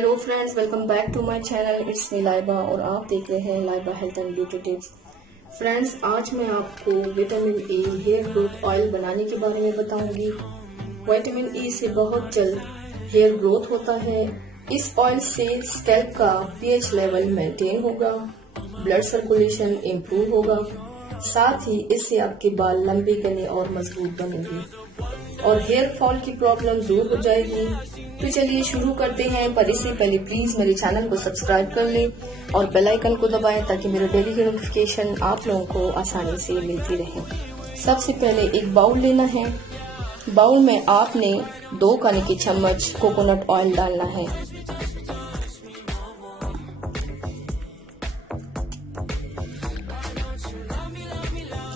Hello friends, welcome back to my channel. It's me Laiba और आप देख रहे हैं Laiba health and beauty tips. Friends, आज मैं आपको vitamin E hair growth oil बनाने के बारे में बताऊंगी। विटामिन ई से बहुत जल्द हेयर ग्रोथ होता है। इस ऑयल से स्कैल्प का पीएच लेवल मेंटेन होगा, ब्लड सर्कुलेशन इम्प्रूव होगा, साथ ही इससे आपके बाल लंबे घने और मजबूत बनेंगे और हेयर फॉल की प्रॉब्लम दूर हो जाएगी। तो चलिए शुरू करते हैं, पर इससे पहले प्लीज मेरे चैनल को सब्सक्राइब कर लें और बेल आइकन को दबाएं ताकि मेरे डेली की नोटिफिकेशन आप लोगों को आसानी से मिलती रहे। सबसे पहले एक बाउल लेना है। बाउल में आपने 2 खाने के चम्मच कोकोनट ऑयल डालना है।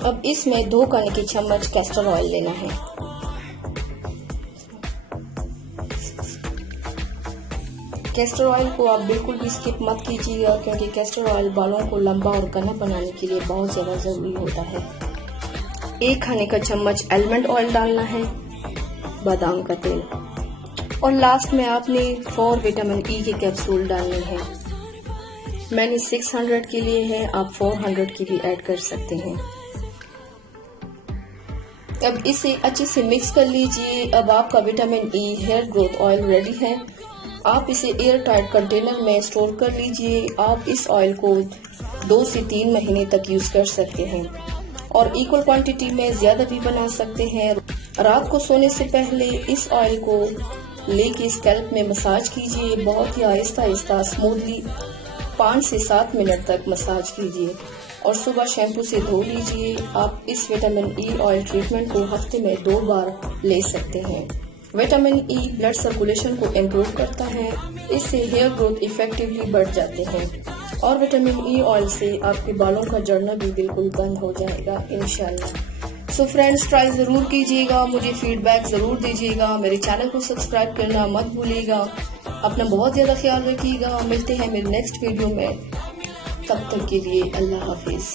अब इसमें 2 खाने के चम्मच कैस्टर ऑयल लेना है। कैस्टर ऑयल को आप बिल्कुल भी स्किप मत कीजिएगा, क्योंकि कैस्टर ऑयल बालों को लंबा और घना बनाने के लिए बहुत ज्यादा जरूरी होता है। 1 खाने का चम्मच आलमंड ऑयल डालना है, बादाम का तेल, और लास्ट में आपने 4 विटामिन ई के कैप्सूल डालने हैं। मैंने 600 के लिए है, आप 400 की भी ऐड कर सकते हैं। अब इसे अच्छे से मिक्स कर लीजिए। अब आपका vitamin E hair growth oil ready है। आप इसे एयर टाइट कंटेनर में स्टोर कर लीजिए। आप इस ऑयल को 2 से 3 महीने तक यूज कर सकते हैं और इक्वल क्वांटिटी में ज्यादा भी बना सकते हैं। रात को सोने से पहले इस ऑयल को लेके स्कैल्प में मसाज कीजिए। बहुत ही आहिस्ता आहिस्ता स्मूथली 5 से 7 मिनट तक मसाज कीजिए और सुबह शैम्पू से धो लीजिए। आप इस विटामिन ई ऑयल ट्रीटमेंट को हफ्ते में 2 बार ले सकते हैं। विटामिन ई ब्लड सर्कुलेशन को इम्प्रूव करता है, इससे हेयर ग्रोथ इफेक्टिवली बढ़ जाते हैं और विटामिन ई ऑयल से आपके बालों का झड़ना भी बिल्कुल बंद हो जाएगा इंशाल्लाह। सो फ्रेंड्स, ट्राई जरूर कीजिएगा, मुझे फीडबैक जरूर दीजिएगा। मेरे चैनल को सब्सक्राइब करना मत भूलिएगा। अपना बहुत ज्यादा ख्याल रखिएगा। मिलते हैं मेरे नेक्स्ट वीडियो में, तब तक के लिए अल्लाह हाफिज।